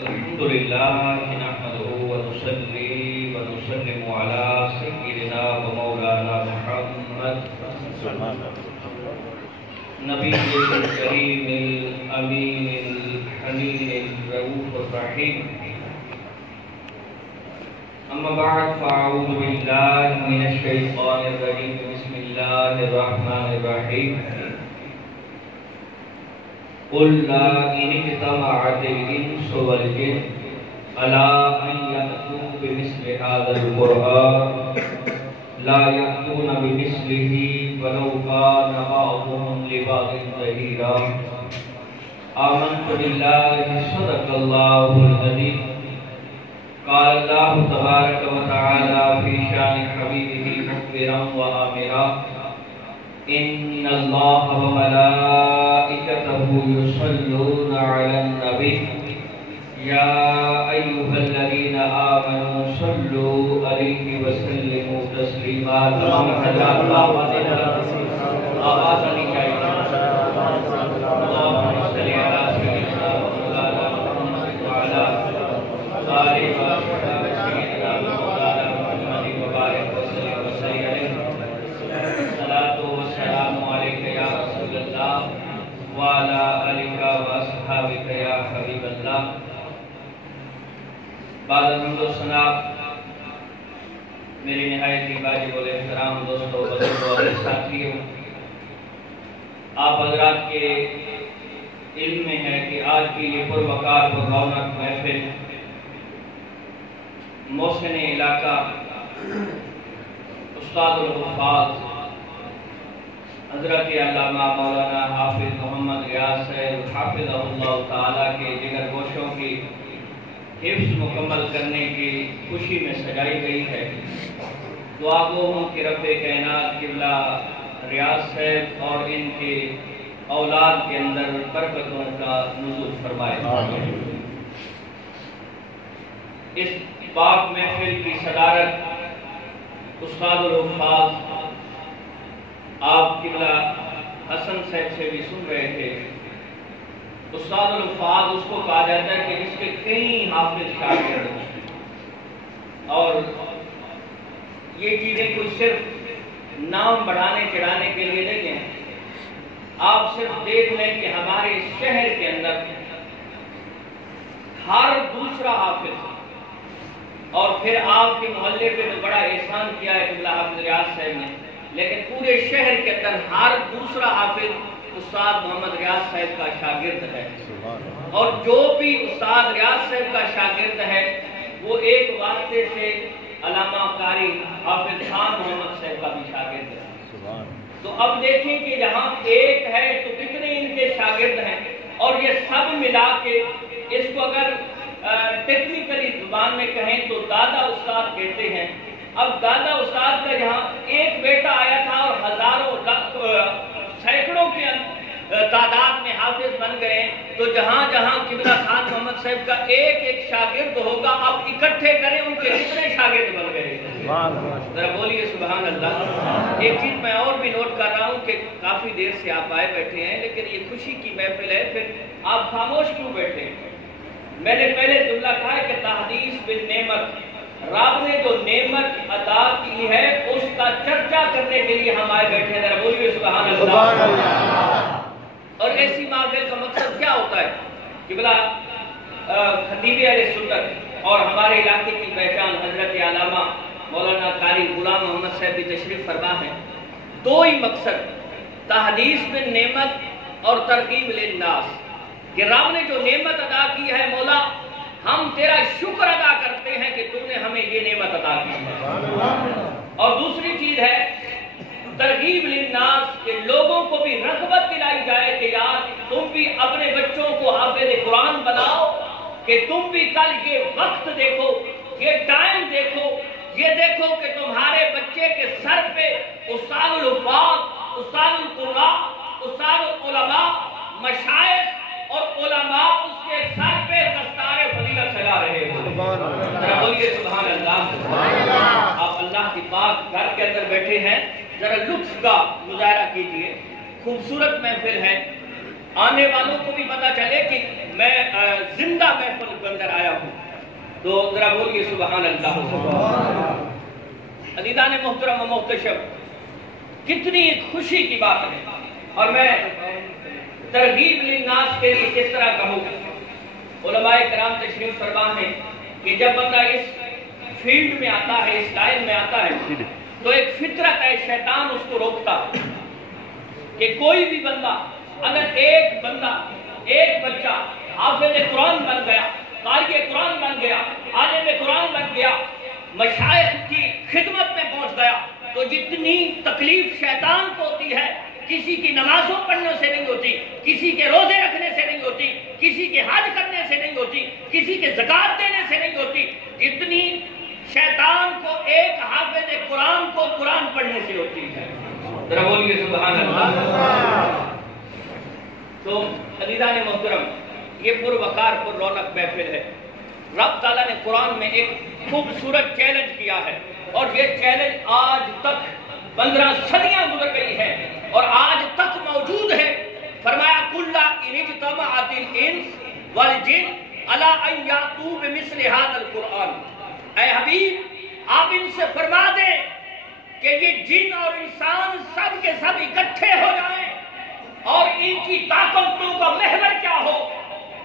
الحمدللہ نحمده ونصلي ونسلم على سيدنا ومولانا محمد نبی الکریم الامین الحنین الرؤوف الرحیم اما بعد فاعوذ باللہ من الشیطان الرجیم بسم اللہ الرحمن الرحیم قل لا ان اجتمعت الانس والجن الا ان یأتوا بمثل هذا القرآن لا یأتون بمثله ولو كان بعضهم لبعض ظهيرا آمنت بالله صدق الله العظيم قال الله تبارك وتعالى في شان حبيبه مخبرا وآمرا إن الله وملائكته يصلون على النبي يا أيها الذين آمنوا صلوا عليه وسلموا تسليما تمام حضرات آواز آنی چاہیے اللهم صل على سيدنا مولانا محمد وعلى آله وصحبه سيدنا مولانا محمد وبارك وسلم عليه الصلاة والسلام عليك يا رسول الله وعلى آلك وأصحابك يا حبيب الله بعد الحمد والثناء میری نہایت ہی واجب الاحترام دوستوں بزرگوں اور ساتھیوں، آپ حضرات کے علم میں ہے کہ آج کی یہ پروقار پررونق محفل محسن علاقہ استاد الحفاظ حضرت علامہ مولانا حافظ محمد ریاض صاحب حافظہ اللہ تعالیٰ کے جگر گوشوں کی حفظ مکمل کرنے کی خوشی میں سجائی گئی ہے۔ دعا گو ہوں کہ رب کائنات قبلہ ریاض صاحب اور ان کے اولاد کے اندر برکتوں کا نزول فرمائے۔ اس پاک محفل کی صدارت استاد الحفاظ آپ قبلہ حسن صاحب سے بھی سن رہے تھے۔ استاد الحفاظ اس کو کہا جاتا ہے کہ اس کے کئی حافظ شاگرد ہیں، اور یہ چیزیں کوئی صرف نام بڑھانے چڑھانے کے لیے نہیں ہیں۔ آپ صرف دیکھ لیں کہ ہمارے شہر کے اندر ہر دوسرا حافظ، اور پھر آپ کے محلے پہ تو بڑا احسان کیا ہے قبلہ حافظ ریاض صاحب نے، لیکن پورے شہر کے اندر ہر دوسرا حافظ استاد محمد ریاض صاحب کا شاگرد ہے، اور جو بھی استاد ریاض صاحب کا شاگرد ہے وہ ایک واسطے سے علامہ قاری حافظ خان محمد صاحب کا بھی شاگرد ہے۔ تو اب دیکھیں کہ جہاں ایک ہے تو کتنے ان کے شاگرد ہیں، اور یہ سب ملا کے اس کو اگر ٹیکنیکلی زبان میں کہیں تو دادا استاد کہتے ہیں۔ اب دادا استاد کا جہاں ایک بیٹا آیا تھا اور ہزاروں سینکڑوں کے تعداد میں حافظ بن گئے، تو جہاں جہاں قبلہ خان محمد صاحب کا ایک ایک شاگرد ہوگا، آپ اکٹھے کریں ان کے کتنے شاگرد بن گئے، ذرا بولیے سبحان اللہ۔ ایک چیز میں اور بھی نوٹ کر رہا ہوں کہ کافی دیر سے آپ آئے بیٹھے ہیں، لیکن یہ خوشی کی محفل ہے، پھر آپ خاموش کیوں بیٹھے ہیں؟ میں نے پہلے جملہ کہا ہے کہ تحدیث بالنعمت، رب نے جو نعمت عطا کی ہے اس کا چرچا کرنے کے لیے ہم آئے بیٹھے ہیں، ذرا بولیے سبحان اللہ۔ اور ایسی محفل کا مقصد کیا ہوتا ہے؟ قبلہ خطیب اہل سنت اور ہمارے علاقے کی پہچان حضرت علامہ مولانا قاری غلام محمد صاحب بھی تشریف فرما ہے۔ دو ہی مقصد، تحدیث بالنعمت اور ترغیب للناس، کہ رب نے جو نعمت عطا کی ہے مولا ہم تیرا شکر ادا کرتے ہیں کہ تم نے ہمیں یہ نعمت عطا کی ہے، اور دوسری چیز ہے ترغیب للناس، کہ لوگوں کو بھی رغبت دلائی جائے کہ یار تم بھی اپنے بچوں کو حافظ قرآن بناؤ، کہ تم بھی کل یہ وقت دیکھو، یہ ٹائم دیکھو، یہ دیکھو کہ تمہارے بچے کے سر پہ استاد الحفاظ، استاد القراء، استاد العلماء، مشائخ اور علماء اس کے سر پہ دستار فضیلت سجا رہے ہیں۔ ذرا بولیے سبحان اللہ۔ آپ اللہ کی پاک گھر کے اندر بیٹھے ہیں، ذرا لطف کا مظاہرہ کیجئے، خوبصورت محفل ہے، آنے والوں کو بھی پتا چلے کہ میں زندہ محفل کے اندر آیا ہوں. تو ذرا بولیے سبحان اللہ. عزیزان محترم و محتشم، کتنی خوشی کی بات ہے. اور میں ترغیب للناس کے لیے کس طرح کہوں، علماء کرام تشریف فرما ہے کہ جب بندہ اس فیلڈ میں آتا ہے، اس لائن میں آتا ہے، تو ایک فطرت ہے، شیطان اس کو روکتا کہ کوئی بھی بندہ، اگر ایک بندہ، ایک بچہ حافظ قرآن بن گیا، قاری قرآن بن گیا، عالم قرآن بن گیا، مشائخ کی خدمت میں پہنچ گیا، تو جتنی تکلیف شیطان کو ہوتی ہے کسی کی نمازوں پڑھنے سے نہیں ہوتی، کسی کے روزے رکھنے سے نہیں ہوتی، کسی کے حج کرنے سے نہیں ہوتی، کسی کے زکات دینے سے نہیں ہوتی، جتنی شیطان کو ایک حافظ قرآن کو قرآن پڑھنے سے ہوتی ہے. ذرا بولیے سبحان اللہ. تو عزیزان محترم، یہ پروقار پر رونق محفل ہے. رب تعالیٰ نے قرآن میں ایک خوبصورت چیلنج کیا ہے، اور یہ چیلنج آج تک 15 صدیاں گزر گئی ہے اور آج تک موجود ہے. فرمایا کُلَّا إِنِ اجْتَمَعَتِ الْإِنسُ وَالْجِنُّ عَلَىٰ أَن يَأْتُوا بِمِثْلِ هَٰذَا الْقُرْآنِ. اے حبیب، آپ ان سے فرما دیں کہ یہ جن اور انسان سب کے سب اکٹھے ہو جائیں، اور ان کی طاقتوں کا محور کیا ہو،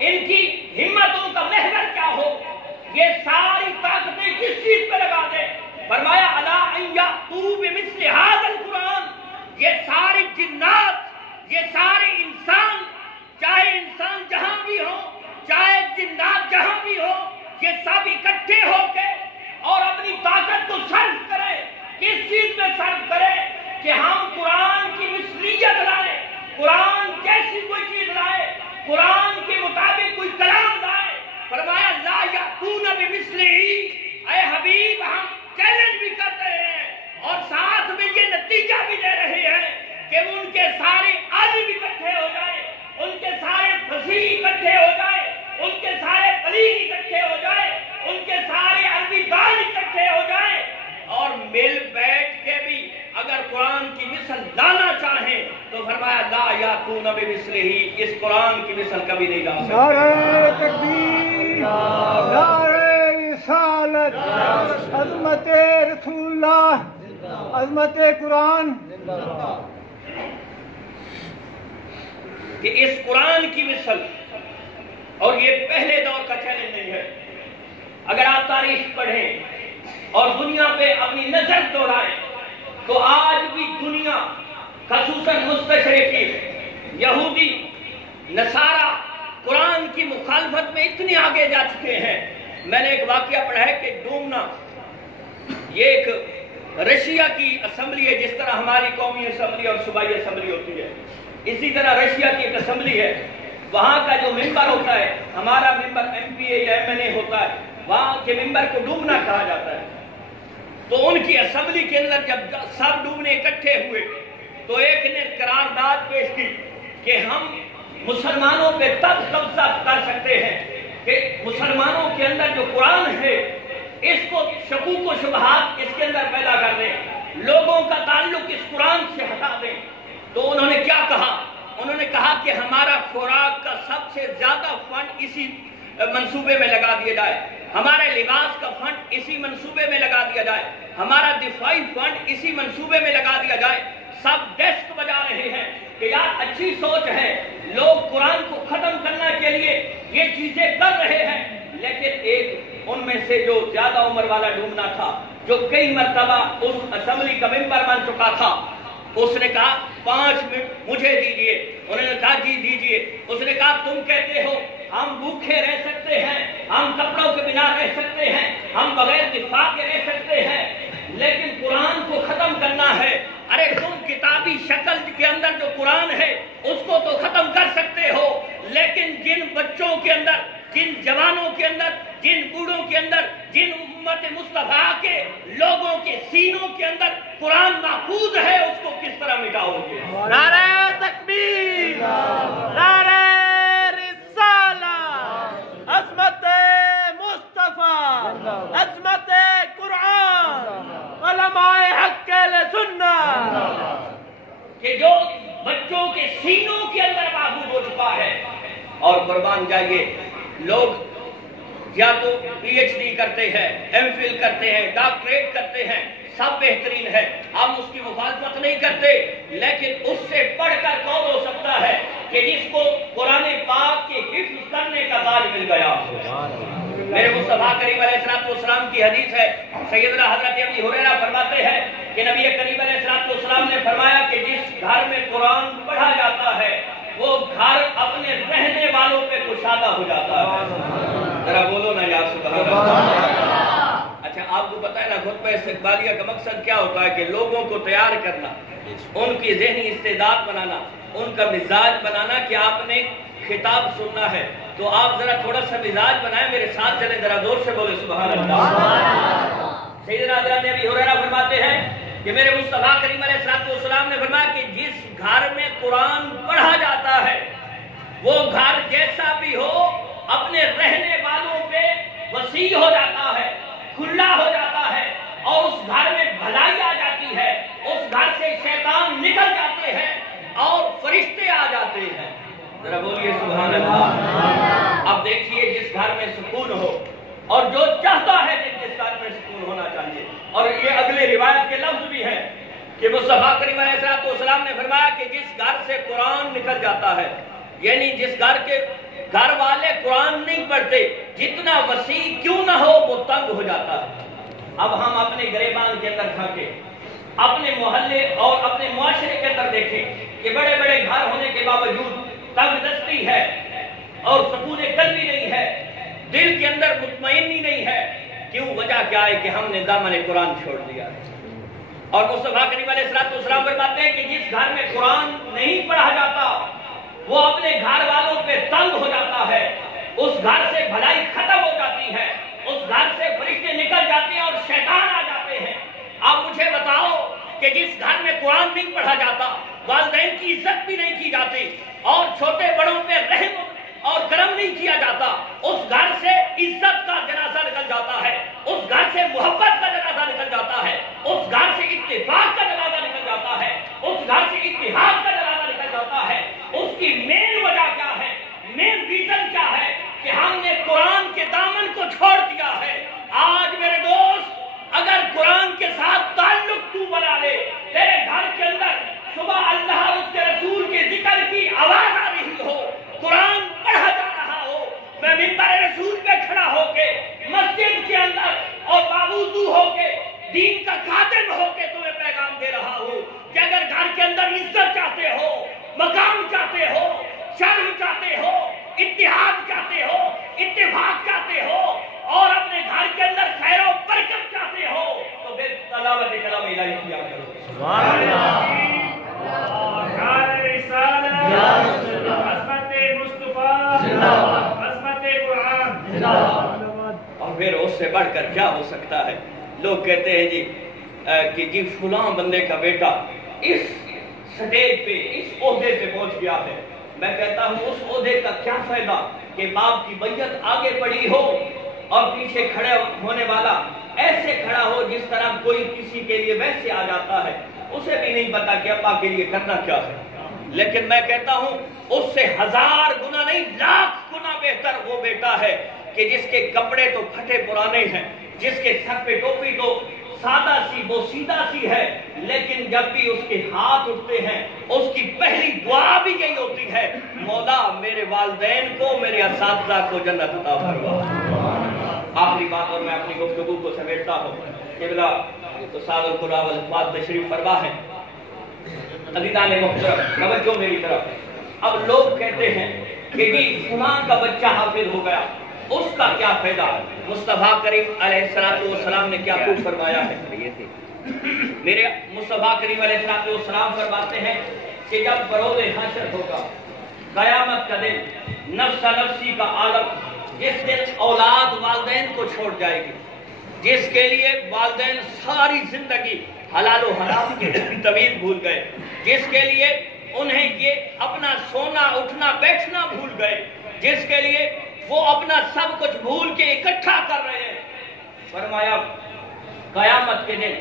ان کی ہمتوں کا محور کیا ہو، یہ ساری طاقتیں کس چیز پہ لگا دیں. فرمایا عَلَىٰ أَن يَأْتُوا بِمِثْلِ هَٰذَا الْقُرْآنِ. یہ سارے جنات، یہ سارے انسان، چاہے انسان جہاں بھی ہو، چاہے جنات جہاں بھی ہو، یہ سب اکٹھے ہو کے اور اپنی طاقت کو صرف کریں. کس چیز میں صرف کریں؟ کہ ہم قرآن کی مثلیت لائیں، قرآن جیسی کوئی چیز لائے، قرآن کے مطابق کوئی کلام لائے. فرمایا لا یأتون بمثلہ. اے حبیب، ہم چیلنج بھی کرتے ہیں اور ساتھ میں یہ نتیجہ بھی دے رہے ہیں کہ ان کے سارے عالم اکٹھے ہو جائیں، ان کے سارے فصیح اکٹھے ہو جائیں، ان کے سارے بلیغ اکٹھے ہو جائیں، ان کے سارے عربی دان اکٹھے ہو جائیں، اور مل بیٹھ کے بھی اگر قرآن کی مثل لانا چاہیں تو فرمایا لا یاتون بمثلہ. اس قرآن کی مثل کبھی نہیں لا سکتے. نعرہ تکبیر، نعرہ رسالت، عظمت رسول اللہ، عظمت قرآن. کہ اس قرآن کی مثل، اور یہ پہلے دور کا چیلنج نہیں ہے. اگر آپ تاریخ پڑھیں اور دنیا پہ اپنی نظر دوڑائیں تو آج بھی دنیا، خصوصاً مستشرقین، یہودی، نصارہ، قرآن کی مخالفت میں اتنے آگے جا چکے ہیں. میں نے ایک واقعہ پڑھا ہے کہ ڈومنا، یہ ایک رشیا کی اسمبلی ہے. جس طرح ہماری قومی اسمبلی اور صوبائی اسمبلی ہوتی ہے، اسی طرح رشیا کی ایک اسمبلی ہے. وہاں کا جو ممبر ہوتا ہے، ہمارا ممبر ایم پی اے یا ایم این اے ہوتا ہے، وہاں کے ممبر کو ڈومنا کہا جاتا ہے. تو ان کی اسمبلی کے اندر جب سب ڈومنے اکٹھے ہوئے تو ایک نے قرارداد پیش کی کہ ہم مسلمانوں پہ تب قبضہ کر سکتے ہیں کہ مسلمانوں کے اندر جو قرآن ہے اس کو شکوک و شبہات اس کے اندر پیدا کر دیں، لوگوں کا تعلق اس قرآن سے ہٹا دیں. تو انہوں نے کیا کہا؟ انہوں نے کہا کہ ہمارا خوراک کا سب سے زیادہ فنڈ اسی منصوبے میں لگا دیا جائے، ہمارے لباس کا فنڈ اسی منصوبے میں لگا دیا جائے، ہمارا دفاعی فنڈ اسی منصوبے میں لگا دیا جائے. سب ڈیسک بجا رہے ہیں کہ یار اچھی سوچ ہے، لوگ قرآن کو ختم کرنے کے لیے یہ چیزیں کر رہے ہیں. لیکن ایک ان میں سے جو زیادہ عمر والا ڈومنا تھا، جو کئی مرتبہ اس اسمبلی کا ممبر بن چکا تھا، اس نے کہا 5 منٹ مجھے دیجئے. انہوں نے کہا جی دیجئے. اس نے کہا تم کہتے ہو ہم بھوکے رہ سکتے ہیں، ہم کپڑوں کے بنا رہ سکتے ہیں، ہم بغیر دفاع کے رہ سکتے ہیں، لیکن قرآن کو ختم کرنا ہے. ارے تم کتابی شکل کے اندر جو قرآن ہے اس کو تو ختم کر سکتے ہو، لیکن جن بچوں کے اندر، جن جوانوں کے اندر، جن بوڑھوں کے اندر، جن امت مصطفیٰ کے لوگوں کے سینوں کے اندر قرآن محفوظ ہے، اس کو کس طرح مٹاؤ گے؟ نعرہ تکبیر، نعرہ رسالت، عظمت مصطفیٰ، عظمت قرآن، علماء حق اہل سنت. کہ جو بچوں کے سینوں کے اندر محفوظ ہو چکا قربان جائیے، لوگ یا تو پی ایچ ڈی کرتے ہیں، ایم فل کرتے ہیں، ڈاکٹریٹ کرتے ہیں، سب بہترین ہے، ہم اس کی مخالفت نہیں کرتے، لیکن اس سے پڑھ کر کون ہو سکتا ہے کہ جس کو قرآن پاک کے حفظ کرنے کا تاج مل گیا؟ میرے مصطفیٰ کریم علیہ السلام کی حدیث ہے، سیدنا حضرت ابی ہریرہ فرماتے ہیں کہ نبی کریم علیہ السلام نے فرمایا کہ جس گھر میں قرآن پڑھا جاتا ہے وہ گھر اپنے رہنے والوں پہ کشادہ ہو جاتا ہے۔ ذرا بولو نا یا سبحان اللہ۔ اچھا، آپ کو پتہ ہے نا خطبہ استقبالیہ کا مقصد کیا ہوتا ہے؟ کہ لوگوں کو تیار کرنا، ان کی ذہنی استعداد بنانا، ان کا مزاج بنانا کہ آپ نے خطاب سننا ہے، تو آپ ذرا تھوڑا سا مزاج بنائیں، میرے ساتھ چلیں، ذرا زور سے بولے سبحان اللہ۔ سیدنا حضرت ابی ہریرہ فرماتے ہیں کہ میرے مصطفیٰ کریم علیہ السلام نے فرمایا کہ جس گھر میں قرآن پڑھا جاتا ہے وہ گھر جیسا بھی ہو اپنے رہنے والوں پہ وسیع ہو جاتا ہے، کھلا ہو جاتا ہے، اور اس گھر میں بھلائی آ جاتی ہے، اس گھر سے شیطان نکل جاتے ہیں اور فرشتے آ جاتے ہیں۔ ذرا بولیے سبحان اللہ۔ اب دیکھیے، جس گھر میں سکون ہو، اور جو چاہتا ہے جس گھر میں سکون ہونا چاہیے، اور یہ اگلے روایت کے لفظ بھی ہیں کہ مصطفیٰ کریم علیہ السلام نے فرمایا کہ جس گھر سے قرآن نکل جاتا ہے، یعنی جس گھر والے قرآن نہیں پڑھتے، جتنا وسیع کیوں نہ ہو وہ تنگ ہو جاتا ہے۔ اب ہم اپنے گریبان کے اندر جھانکیں، اپنے محلے اور اپنے معاشرے کے اندر دیکھیں کہ بڑے بڑے گھر ہونے کے باوجود تنگ دستی ہے اور سکون قلبی نہیں ہے، دل کے اندر مطمئنی نہیں ہے۔ کیوں؟ وجہ کیا ہے کہ ہم نے دامن قرآن چھوڑ دیا ہے۔ اور مصطفیٰ کریم علیہ السلام فرماتے ہیں کہ جس گھر میں قرآن نہیں پڑھا جاتا وہ اپنے گھر والوں پہ تنگ ہو جاتا ہے، اس گھر سے بھلائی ختم ہو جاتی ہے، اس گھر سے فرشتے نکل جاتے ہیں اور شیطان آ جاتے ہیں۔ آپ مجھے بتاؤ کہ جس گھر میں قرآن نہیں پڑھا جاتا، والدین کی عزت بھی نہیں کی جاتی، اور چھوٹے بڑوں پہ رحم اور کرم نہیں کیا جاتا، اس گھر سے عزت کا جنازہ نکل جاتا ہے، اس گھر سے محبت کا جنازہ نکل جاتا ہے، اس گھر سے اتفاق کا جنازہ نکل جاتا ہے، اس گھر سے اتحاد کا جنازہ نکل جاتا ہے۔ اس کی مین وجہ کیا ہے؟ مین ریزن کیا ہے؟ کہ ہم نے قرآن کے دامن کو چھوڑ دیا ہے۔ آج میرے دوست، اگر قرآن کے ساتھ تعلق تو بنا لے، تیرے گھر کے اندر صبح اللہ اور اس کے رسول کے ذکر کی آواز آ رہی ہو، قرآن پڑھا جا رہا ہو، میں ممبر رسول پہ کھڑا ہو کے مسجد کے اندر اور باوضو ہو کے دین کا خادم ہو کے تمہیں پیغام دے رہا ہوں کہ اگر گھر کے اندر عزت چاہتے ہو، مقام چاہتے ہو، شرم چاہتے ہو، اتحاد چاہتے ہو، اتفاق چاہتے ہو، اور اپنے گھر کے اندر خیر و برکت چاہتے ہو، تو پھر تلاوت کلام الہی کیا کرو۔ سبحان اللہ۔ عظمت مصطفیٰ، عظمت قرآن، اور پھر اس سے بڑھ کر کیا ہو سکتا ہے؟ لوگ کہتے ہیں کہ جی فلاں بندے کا بیٹا اس سٹیج پہ، اس عہدے پہ پہنچ گیا ہے۔ میں کہتا ہوں اس عہدے کا کیا فائدہ کہ باپ کی بیعت آگے پڑی ہو اور پیچھے کھڑے ہونے والا ایسے کھڑا ہو جس طرح کوئی کسی کے لیے ویسے آ جاتا ہے، اسے بھی نہیں پتا کہ ابا کے لیے کرنا کیا ہے۔ لیکن میں کہتا ہوں اس سے 1000 گنا نہیں، 1,00,000 گنا بہتر وہ بیٹا ہے کہ جس کے کپڑے تو پھٹے پرانے ہیں، جس کے سر پہ ٹوپی تو سادہ سی بوسیدہ سی ہے، لیکن جب بھی اس کے ہاتھ اٹھتے ہیں اس کی پہلی دعا بھی یہی ہوتی ہے، مولا میرے والدین کو، میرے اساتذہ کو جنت عطا فرما۔ آخری بات اور میں اپنی گفتگو کو سمیٹتا ہوں، قبلہ استاد القرآن والفاظ تشریف فرما ہے۔ عزیزان محترم، توجہ میری طرف۔ اب لوگ کہتے ہیں کہ جی فلاں کا بچہ حافظ ہو گیا، اس کا کیا فائدہ؟ مصطفیٰ کریم علیہ السلام نے کیا خوب فرمایا ہے؟ میرے مصطفیٰ کریم علیہ السلام فرماتے ہیں کہ جب بروز حشر ہوگا، قیامت کا دن، نفس نفسی کا عالم، جس دن اولاد والدین کو چھوڑ جائے گی، جس کے لیے والدین ساری زندگی حلال و حرام کے طویل بھول گئے، جس کے لیے انہیں یہ اپنا سونا اٹھنا بیٹھنا بھول گئے، جس کے لیے وہ اپنا سب کچھ بھول کے اکٹھا کر رہے ہیں، فرمایا قیامت کے دن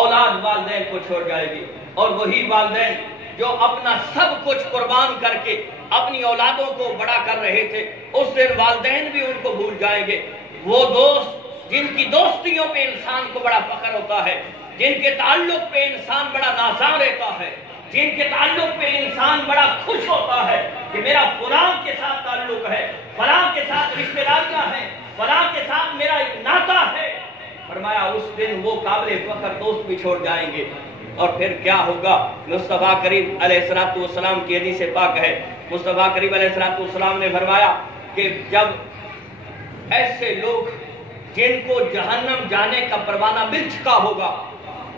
اولاد والدین کو چھوڑ جائے گی، اور وہی والدین جو اپنا سب کچھ قربان کر کے اپنی اولادوں کو بڑا کر رہے تھے، اس دن والدین بھی ان کو بھول جائیں گے۔ وہ دوست جن کی دوستیوں پہ انسان کو بڑا فخر ہوتا ہے، جن کے تعلق پہ انسان بڑا نازاں رہتا ہے، جن کے تعلق پہ انسان بڑا خوش ہوتا ہے کہ میرا فلاں کے ساتھ تعلق ہے، فلاں کے ساتھ رشتہ داریاں ہیں، فلاں کے ساتھ میرا ایک ناطہ ہے، فرمایا اس دن وہ قابل فخر دوست بھی چھوڑ جائیں گے۔ اور پھر کیا ہوگا؟ مصطفیٰ کریم علیہ السلام کی حدیث پاک ہے، مصطفیٰ کریم علیہ السلام نے فرمایا کہ جب ایسے لوگ جن کو جہنم جانے کا پروانہ مل چکا ہوگا،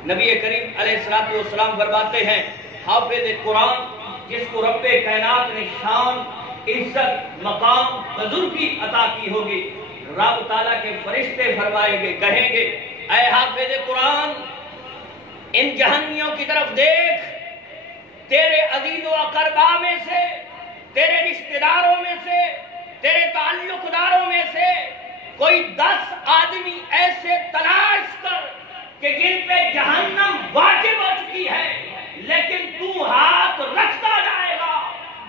نبی کریم علیہ السلام فرماتے ہیں حافظ قرآن جس کو رب کائنات نے شان، عزت، مقام، بزرگی عطا کی ہوگی، رب تعالیٰ کے فرشتے فرمائیں گے، کہیں گے اے حافظ قرآن ان جہنمیوں کی طرف دیکھ، تیرے عزیز و اقربا میں سے، تیرے رشتہ داروں میں سے، تیرے تعلق داروں میں سے کوئی 10 آدمی ایسے تلاش کر کہ جن پہ جہنم واجب ہو چکی ہے، لیکن تو ہاتھ رکھتا جائے گا،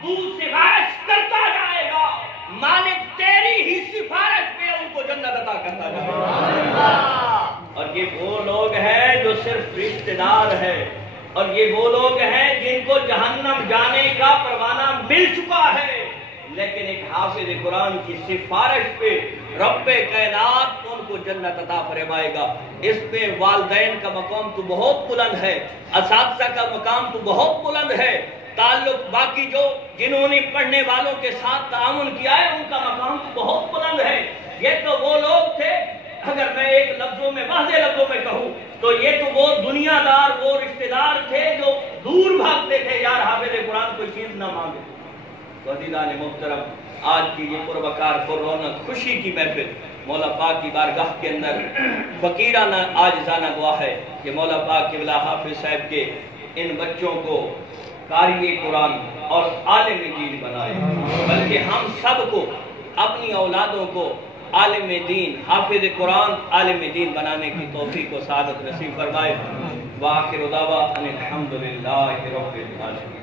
تو سفارش کرتا جائے گا، مالک تیری ہی سفارش پہ ان کو جنت عطا کرتا جائے گا۔ اور یہ وہ لوگ ہیں جو صرف رشتہ دار ہے، اور یہ وہ لوگ ہیں جن کو جہنم جانے کا پروانہ مل چکا ہے، لیکن ایک حافظ قرآن کی سفارش پہ رب کائنات ان کو جنت عطا فرمائے گا۔ اس پہ والدین کا مقام تو بہت بلند ہے، اساتذہ کا مقام تو بہت بلند ہے، تعلق باقی جو جنہوں نے پڑھنے والوں کے ساتھ تعاون کیا ہے ان کا مقام تو بہت بلند ہے۔ یہ تو وہ لوگ تھے، اگر میں ایک لفظوں میں واضح لفظوں میں کہوں تو یہ تو وہ دنیا دار، وہ رشتہ دار تھے جو دور بھاگتے تھے یار حافظ قرآن کوئی چیز نہ مانگے۔ تو عزیزان محترم، آج کی یہ پروقار پررونق خوشی کی محفل مولا پاک کی بارگاہ کے اندر فقیرانہ عاجزانہ دعا ہے کہ مولا پاک قبلہ حافظ صاحب کے ان بچوں کو قاری قرآن اور عالم دین بنائے، بلکہ ہم سب کو اپنی اولادوں کو عالم دین، حافظ قرآن، عالم دین بنانے کی توفیق و سعادت نصیب فرمائے۔ وآخر دعوانا ان الحمدللہ رب العالمین۔